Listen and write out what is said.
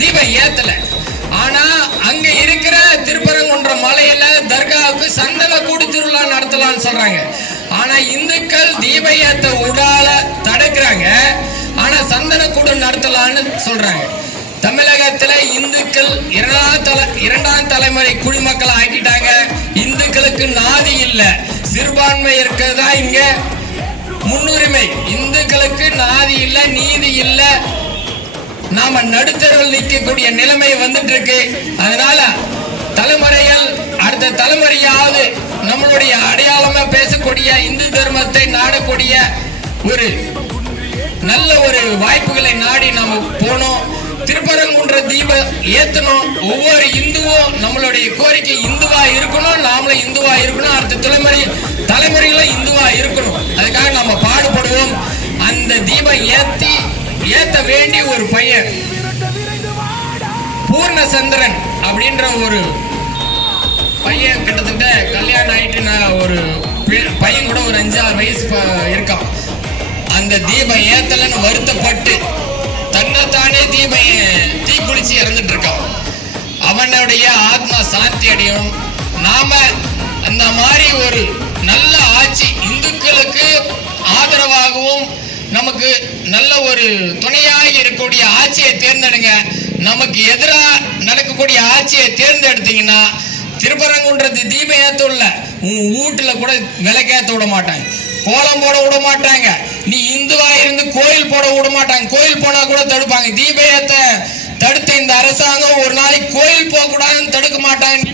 தீபம் ஏத்தல. ஆனா அங்க இருக்கிற திருப்பரங்குன்ற மலையில தர்காவுக்கு சந்தன கூடு திருவிழா நடத்தலாம்னு சொல்றாங்க. ஆனா இந்துக்கள் தீப ஏத்த உடால தடுக்கிறாங்க. ஆனா சந்தன கூடு நடத்தலாம்னு சொல்றாங்க. தமிழகத்துல இந்துக்கள் இரண்டாம் தலைமுறை குடிமக்களை ஆக்கிட்டாங்க. இந்துக்களுக்கு நாதி இல்ல, சிறுபான்மை இருக்கிறதா இங்க முன்னுரிமை. இந்துக்களுக்கு நாதி இல்ல, நீதி இல்ல. நாம நடுத்தரவில் நிற்கக்கூடிய நிலைமை வந்துட்டு இருக்கு. அதனால தலைமுறைகள் அடுத்த தலைமுறையாவது நம்மளுடைய அடையாளமா பேசக்கூடிய இந்து தர்மத்தை நாடக்கூடிய ஒரு நல்ல ஒரு வாய்ப்புகளை நாடி நாம போனோம். திருப்பரங்குன்ற தீபம் ஏத்தணும். ஒவ்வொரு இந்துவும் நம்மளுடைய கோரிக்கை இந்துவா இருக்கணும், நாமளும் இந்துவா இருக்கணும், அடுத்த தலைமுறைகளும் இந்துவா இருக்கணும். அதுக்காக நாம பாடுபடுவோம். அந்த தீபம் ஏத்த வேண்டிய ஒரு பையன் பூர்ணச்சந்திரன் அப்படின்ற ஒரு பையன், கிட்டத்தட்ட கல்யாணம் ஆயிட்டு நான் ஒரு பையன் கூட ஒரு 5-6 வயசு இருக்கான். அந்த தீபம் ஏத்தலன்னு வருத்தப்பட்டு தன்னைத்தானே தீக்குளிச்சு இறந்துட்டு இருக்கான். அவனுடைய ஆத்மா சாந்தி அடையும். நாம அந்த மாதிரி ஒரு நல்ல ஆட்சி, இந்துக்களுக்கு ஆதரவாகவும் நமக்கு நல்ல ஒரு துணையாக இருக்கக்கூடிய ஆட்சியை தேர்ந்தெடுங்க. நமக்கு எதிராக நடக்கக்கூடிய ஆட்சியை தேர்ந்தெடுத்தீங்கன்னா திருப்பரங்குன்றது தீபம் ஏத்த உள்ள உங்க வீட்டுல கூட விளக்கேத்த விட மாட்டாங்க, கோலம் போட விட மாட்டாங்க. நீ இந்துவா இருந்து கோயில் போட விட மாட்டாங்க. கோயில் போனா கூட தடுப்பாங்க. தீப ஏத்த தடுத்த இந்த அரசாங்கம் ஒரு நாளைக்கு கோயில் போக கூடாதுன்னு தடுக்க மாட்டாங்க.